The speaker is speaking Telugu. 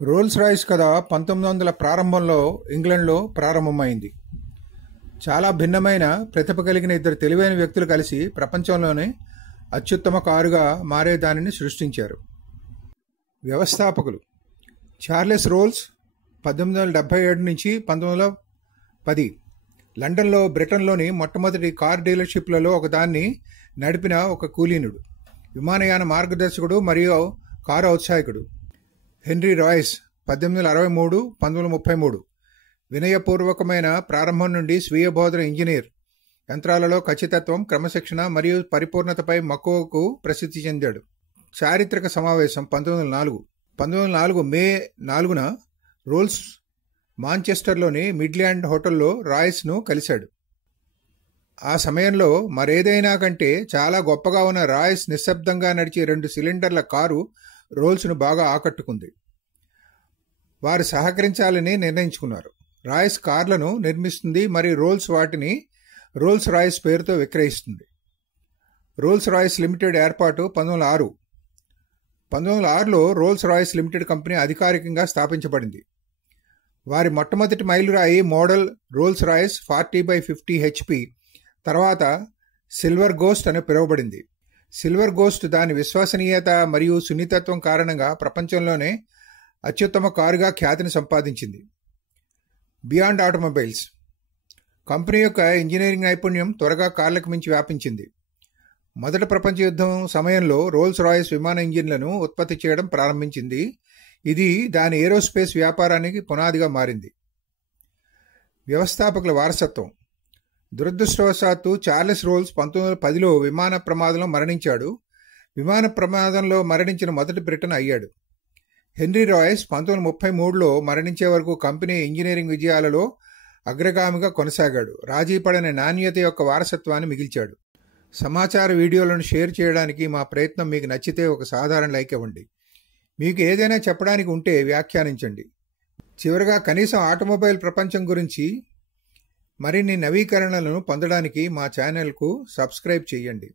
రోల్స్ రాయిస్ కథ 1900 ప్రారంభంలో ఇంగ్లండ్లో ప్రారంభమైంది. చాలా భిన్నమైన ప్రతిభ కలిగిన ఇద్దరు తెలివైన వ్యక్తులు కలిసి ప్రపంచంలోనే అత్యుత్తమ కారుగా మారే దానిని సృష్టించారు. వ్యవస్థాపకులు చార్లెస్ రోల్స్ 1877 నుంచి 1910 లండన్లో బ్రిటన్లోని మొట్టమొదటి కార్ డీలర్షిప్లలో ఒకదాన్ని నడిపిన ఒక కులీనుడు, విమానయాన మార్గదర్శకుడు మరియు కారు ఔత్సాహికుడు. హెన్రీ రాయిస్ 1863-1933 వినయపూర్వకమైన ప్రారంభం నుండి స్వీయ బోధన ఇంజనీర్, యంత్రాలలో ఖచ్చితత్వం, క్రమశిక్షణ మరియు పరిపూర్ణతపై మక్కువకు ప్రసిద్ధి చెందాడు. చారిత్రక సమావేశం 1904 మే 4న రోల్స్ మాంచెస్టర్లోని మిడ్ల్యాండ్ హోటల్లో రాయిస్ను కలిశాడు. ఆ సమయంలో మరేదైనా కంటే చాలా గొప్పగా ఉన్న రాయిస్ నిశ్శబ్దంగా నడిచే 2 సిలిండర్ల కారు రోల్స్ను బాగా ఆకట్టుకుంది. వారు సహకరించాలని నిర్ణయించుకున్నారు. రాయిస్ కార్లను నిర్మిస్తుంది మరియు రోల్స్ వాటిని రోల్స్ రాయిస్ పేరుతో విక్రయిస్తుంది. రోల్స్ రాయిస్ లిమిటెడ్ ఏర్పాటు 1906లో రోల్స్ రాయిస్ లిమిటెడ్ కంపెనీ అధికారికంగా స్థాపించబడింది. వారి మొట్టమొదటి మైలురాయి మోడల్ రోల్స్ రాయిస్ 40/50 HP తర్వాత సిల్వర్ గోస్ట్ అని పిలువబడింది. సిల్వర్ గోస్ట్ దాని విశ్వసనీయత మరియు సున్నితత్వం కారణంగా ప్రపంచంలోనే అత్యుత్తమ కారుగా ఖ్యాతిని సంపాదించింది. బియాండ్ ఆటోమొబైల్స్ కంపెనీ యొక్క ఇంజనీరింగ్ నైపుణ్యం త్వరగా కార్లకు మించి వ్యాపించింది. మొదటి ప్రపంచ యుద్ధం సమయంలో రోల్స్ రాయిస్ విమాన ఇంజిన్లను ఉత్పత్తి చేయడం ప్రారంభించింది. ఇది దాని ఏరోస్పేస్ వ్యాపారానికి పునాదిగా మారింది. వ్యవస్థాపకుల వారసత్వం దురదృష్టవశాత్తు చార్లెస్ రోల్స్ 1910లో విమాన ప్రమాదంలో మరణించాడు. విమాన ప్రమాదంలో మరణించిన మొదటి బ్రిటన్ అయ్యాడు. హెన్రీ రాయిస్ 1933లో మరణించే వరకు కంపెనీ ఇంజనీరింగ్ విజయాలలో అగ్రగామిగా కొనసాగాడు. రాజీపడని నాణ్యత యొక్క వారసత్వాన్ని మిగిల్చాడు. సమాచార వీడియోలను షేర్ చేయడానికి మా ప్రయత్నం మీకు నచ్చితే ఒక సాధారణ లైక్ ఇవ్వండి. మీకు ఏదైనా చెప్పడానికి ఉంటే వ్యాఖ్యానించండి. చివరగా కనీసం ఆటోమొబైల్ ప్రపంచం గురించి మరిన్ని నవీకరణలను పొందడానికి మా ఛానల్కు సబ్స్క్రైబ్ చేయండి.